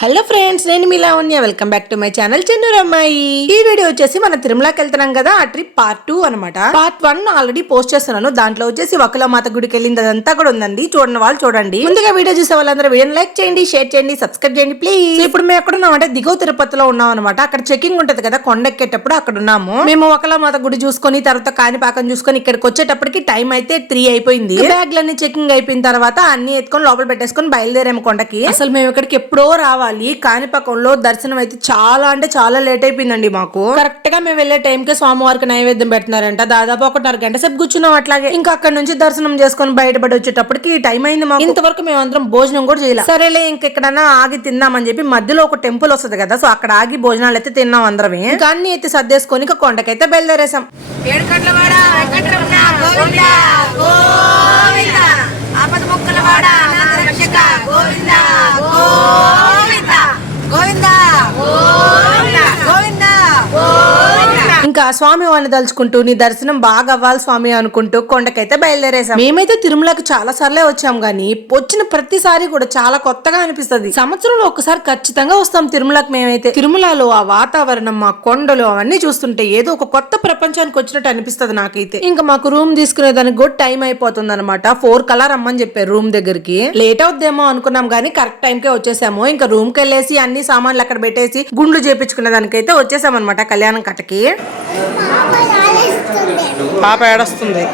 Hello friends, నేను మీ Lavanya. Welcome back to my channel చెన్నూరమ్మాయి. ఈ వీడియో వచ్చేసి మన తిరుమలకి వెళ్తున్నాం కదా, ఆ ట్రిప్ పార్ట్ 2 అనమాట. పార్ట్ 1 ఆల్రెడీ పోస్ట్ చేస్తున్నాను. దాంట్లో వచ్చేసి వకులమాత గుడికి వెళ్ళింది అదంతా కూడా ఉందండి. చూడని వాళ్ళు చూడండి. ముందుగా వీడియో చూసే వాళ్ళందరూ వీడియోని లైక్ చేయండి, షేర్ చేయండి, సబ్స్క్రైబ్ చేయండి ప్లీజ్. ఇప్పుడు మేము ఎక్కడ ఉన్నామంటే దిగువ తిరుపతిలో ఉన్నాం అనమాట. అక్కడ చెకింగ్ ఉంటది కదా, కొండెక్కేటప్పుడు అక్కడ ఉన్నాము. మేము వకులమాత గుడి చూసుకొని తర్వాత కాణిపాకం చూసుకొని ఇక్కడికి వచ్చేటప్పటికి టైం అయితే 3 అయిపోయింది. బ్యాగ్లన్నీ చెకింగ్ అయిపోయిన తర్వాత అన్ని ఎత్తుకొని లోపల పెట్టేసుకొని బయలుదేరాము కొండకి. అసలు మేము ఇక్కడికి ఎప్పుడో రావాలి. కాణిపాకంలో దర్శనం అయితే చాలా అంటే చాలా లేట్ అయిపోయిందండి మాకు. కరెక్ట్ గా మేము వెళ్లే టైం కి స్వామివారికి నైవేద్యం పెడుతున్నారంట. దాదాపు 1.5 గంట సేపు కూర్చున్నాం అట్లాగే. ఇంకా అక్కడ నుంచి దర్శనం చేసుకొని బయటపడి వచ్చేటప్పటికి టైం అయింది మాకు. ఇంతవరకు మేము అందరం భోజనం కూడా చేయలేదు. సరేలే ఇంకెక్కడన్నా ఆగి తిందామని చెప్పి మధ్యలో ఒక టెంపుల్ వస్తుంది కదా, సో అక్కడ ఆగి భోజనాలు అయితే తిన్నాం అందరమే. ఇంకా అన్ని అయితే సర్దేసుకొని ఇంకా కొండకైతే బయలుదేరేసాం. ఇంకా స్వామి వారిని తలుచుకుంటూ నీ దర్శనం బాగా అవ్వాలి స్వామి అనుకుంటూ కొండకైతే బయలుదేరేసాం. మేమైతే తిరుమలకి చాలా సార్లే వచ్చాం గానీ వచ్చిన ప్రతిసారి కూడా చాలా కొత్తగా అనిపిస్తుంది. సంవత్సరంలో ఒకసారి ఖచ్చితంగా వస్తాం తిరుమలకి. మేమైతే తిరుమలలో ఆ వాతావరణం, ఆ కొండలు అవన్నీ చూస్తుంటే ఏదో ఒక కొత్త ప్రపంచానికి వచ్చినట్టు అనిపిస్తుంది నాకైతే. ఇంకా మాకు రూమ్ తీసుకునేదానికి కూడా టైం అయిపోతుంది అనమాట. 4 కల్లా రమ్మని చెప్పారు రూమ్ దగ్గరికి. లేట్ అవుద్దేమో అనుకున్నాం గానీ కరెక్ట్ టైం కే వచ్చేసాము. ఇంకా రూమ్ కి వెళ్ళేసి అన్ని సామాన్లు అక్కడ పెట్టేసి గుండ్లు చేపించుకునే దానికైతే వచ్చేసాం అనమాట కళ్యాణం కట్టకి. పాప ఏడొస్తుంది.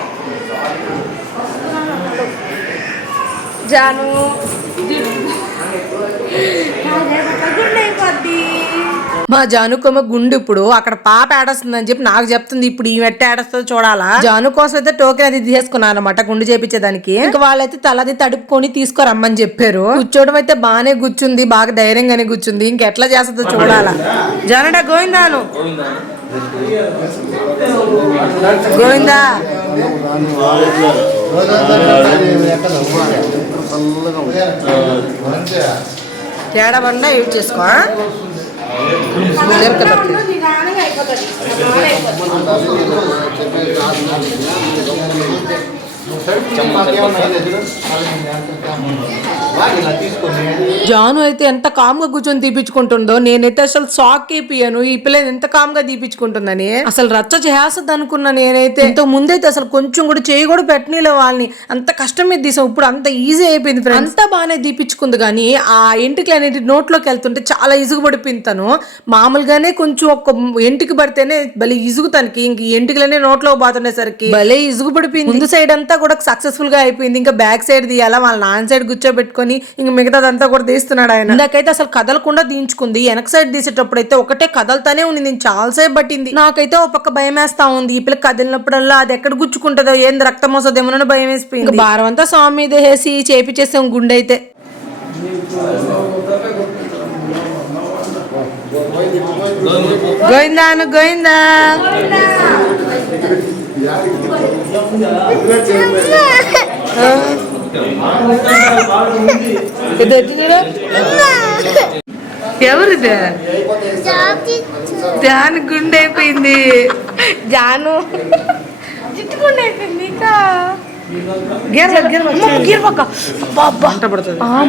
జాను మా జానుకోమ గుండు ఇప్పుడు అక్కడ పాప ఏడొస్తుంది అని చెప్పి నాకు చెప్తుంది. ఇప్పుడు ఈ వెట్ట ఏడొస్తుందో చూడాలా. జాను కోసం అయితే టోకెన్ అది తీసుకున్నాను అనమాట గుండు చేపించేదానికి. ఇంకా వాళ్ళైతే తలది తడుపుకొని తీసుకురమ్మని చెప్పారు. కూర్చోవడం అయితే బాగానే కూర్చుంది, బాగా ధైర్యంగానే కూర్చుంది. ఇంకెట్లా చేస్తుందో చూడాలా. జానడా గోవిందాను గోవిందా తేడా యూజ్ చేసుకో. జాను అయితే ఎంత కామ్ గా కూర్చొని తీపించుకుంటుందో నేనైతే అసలు షాక్ అయిపోయాను. ఈ పిల్ల ఎంత కామ్ గా తీపించుకుంటుందని. అసలు రచ్చ చేస్తుంది అనుకున్నా నేనైతే. ఇంతకు ముందైతే అసలు కొంచెం కూడా చేయి కూడా పెట్టనీలే వాళ్ళని. అంత కష్టం మీద తీసాం. ఇప్పుడు అంత ఈజీ అయిపోయింది ఫ్రెండ్స్. అంతా బాగానే తీపించుకుంది కానీ ఆ ఎంటికలు అనేది నోట్లోకి వెళ్తుంటే చాలా ఇసుగు పడిపోయింది తను. మామూలుగానే కొంచెం ఒక ఎంటికి పడితేనే భలే ఇసుగు తనకి. ఇంక ఎంటికలనే నోట్లో బాతుండేసరికి భలే ఇసుగు పడిపోయింది. ముందు సైడ్ అంతా కూడా సక్సెస్ఫుల్ గా అయిపోయింది. ఇంకా బ్యాక్ సైడ్ తీయాలా, వాళ్ళ నాన్న సైడ్ కూర్చోబెట్టుకొని ఇంక మిగతాదంతా కూడా తీస్తున్నాడు ఆయన. నాకైతే అసలు కదలకుండా తీయించుకుంది. వెనక సైడ్ తీసేటప్పుడు అయితే ఒకటే కదలతానే ఉంది. నేను చాలాసేపు పట్టింది. నాకైతే ఒక పక్క భయం వేస్తా ఉంది. ఈ పిల్ల కదిలినప్పుడల్లా అది ఎక్కడ గుచ్చుకుంటుందో, ఏంది రక్తం వస్తుందేమోనని భయం వేసిపోయింది. భారం అంతా స్వామి మీద వేసి చేపించేసాం గుండె అయితే. గోవిందాను గోవిందా ఎవరిదే జాను గుండె అయిపోయింది. జాను జుట్టు గుండె అయిపోయింది.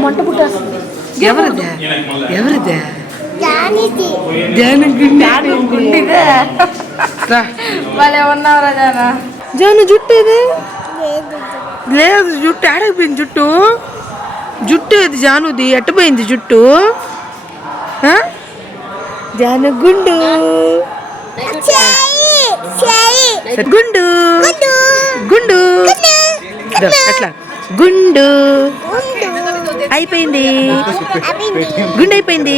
మంట పుట్టేస్తుంది. ఎవరిదే ఎవరిదే ఉన్నావురా జానా. జాను జుట్టు ఇది లేదు. జుట్టు ఆడైపోయింది. జుట్టు ఇది జానుది ఎట్టపోయింది జుట్టు. జాను గుండు గుండు గుండు ఎట్లా గుండు అయిపోయింది. గుండె అయిపోయింది.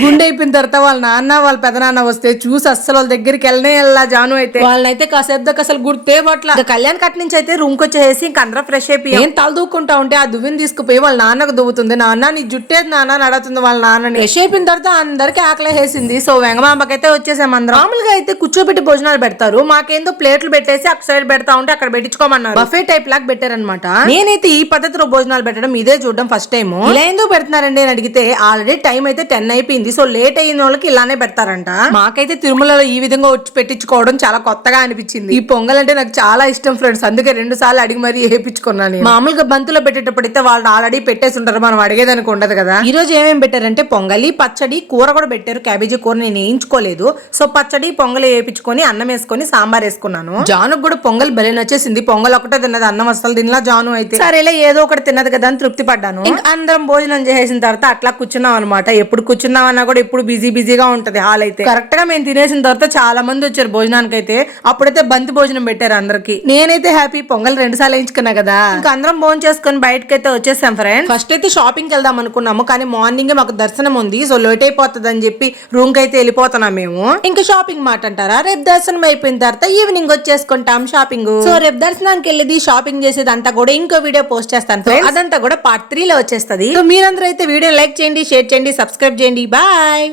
గుండె అయిపోయిన తర్వాత వాళ్ళ నాన్న వాళ్ళ పెదనాన్న వస్తే చూసి అస్సలు వాళ్ళ దగ్గరికి వెళ్ళా జాను అయితే. వాళ్ళనైతే కాసేపు అసలు గుర్తే పట్ల. కళ్యాణ్ కట్ నుంచి అయితే రూమ్ కి వచ్చేసి ఇంక అందరూ ఫ్రెష్ అయిపోయి ఏం తల దూక్కుంటా ఉంటే ఆ దువ్విని తీసుకుపోయి వాళ్ళ నాన్నకు దువ్వుతుంది. నాన్న నీ జుట్టేది నాన్న నడుతుంది వాళ్ళ నాన్నని. ఫ్రెష్ అయిపోయిన తర్వాత అందరికి ఆకలేసేసింది. సో వెంగమాంబకైతే వచ్చేసాం అందరం. మామూలుగా అయితే కూర్చోబెట్టి భోజనాలు పెడతారు. మాకేందో ప్లేట్లు పెట్టేసి అక్కడ సైడ్ పెడతా ఉంటే అక్కడ పెట్టించుకోమన్నారు. బఫే టైప్ లాగా పెట్టారనమాట. నేనైతే ఈ పద్ధతిలో భోజనాలు పెట్టడం ఇదే చూడడం ఫస్ట్ టైం. ఇలా ఎందుకు పెడుతున్నారండి అని అడిగితే ఆల్రెడీ టైం అయితే 10 అయిపోయింది. అయిపోయింది. సో లేట్ అయిన వాళ్ళకి ఇలానే పెడతారంట. మాకైతే తిరుమలలో ఈ విధంగా వచ్చి పెట్టించుకోవడం చాలా కొత్తగా అనిపించింది. ఈ పొంగల్ అంటే నాకు చాలా ఇష్టం ఫ్రెండ్స్, అందుకే 2 సార్లు అడిగి మరీ వేయించుకున్నాను. మామూలుగా బంతులో పెట్టేటప్పుడు అయితే వాళ్ళు ఆల్రెడీ పెట్టేసి ఉంటారు, మనం అడిగేదానికి ఉండదు కదా. ఈ రోజు ఏమేమి పెట్టారంటే పొంగలి, పచ్చడి, కూర కూడా పెట్టారు. క్యాబేజీ కూర నేను వేయించుకోలేదు. సో పచ్చడి పొంగలి వేయించుకొని అన్నం వేసుకొని సాంబార్ వేసుకున్నాను. జానుకు కూడా పొంగల్ భలే నచ్చేసింది. పొంగల్ ఒకటే తిన్నది, అన్నం అసలు తినలా జాను అయితే. సరేలే ఏదో ఒకటి తిన్నది కదా అని తృప్తి పడ్డాను. అందరం భోజనం చేసిన తర్వాత అట్లా కూర్చున్నాం అనమాట. ఎప్పుడు కూర్చున్నాం అన్నా కూడా ఇప్పుడు బిజీగా ఉంటది హాల్ అయితే. కరెక్ట్ గా మేము తినేసిన తర్వాత చాలా మంది వచ్చారు భోజనానికి అయితే. అప్పుడైతే బంతి భోజనం పెట్టారు అందరికి. నేనైతే హ్యాపీ, పొంగల్ 2 సార్లు వేయించుకున్నా కదా. ఇంకా అందరం భోజనం చేసుకుని బయటకి అయితే వచ్చేసాం ఫ్రెండ్స్. ఫస్ట్ అయితే షాపింగ్ వెళ్దాం అనుకున్నాము, కానీ మార్నింగ్ మాకు దర్శనం ఉంది. సో లేట్ అయిపోతుంది అని చెప్పి రూమ్ కి అయితే వెళ్ళిపోతున్నాం మేము. ఇంకా షాపింగ్ మాట అంటారా, రేపు దర్శనం అయిపోయిన తర్వాత ఈవినింగ్ వచ్చేసుకుంటాం షాపింగ్. సో రేపు దర్శనానికి వెళ్ళేది షాపింగ్ చేసేది అంతా కూడా ఇంకో వీడియో పోస్ట్ చేస్తాను. అదంతా కూడా పార్ట్ 3 లో వచ్చేస్తుంది. సో మీరందరూ అయితే వీడియో లైక్ చేయండి, షేర్ చేయండి, సబ్స్క్రైబ్ చేయండి. బాయ్.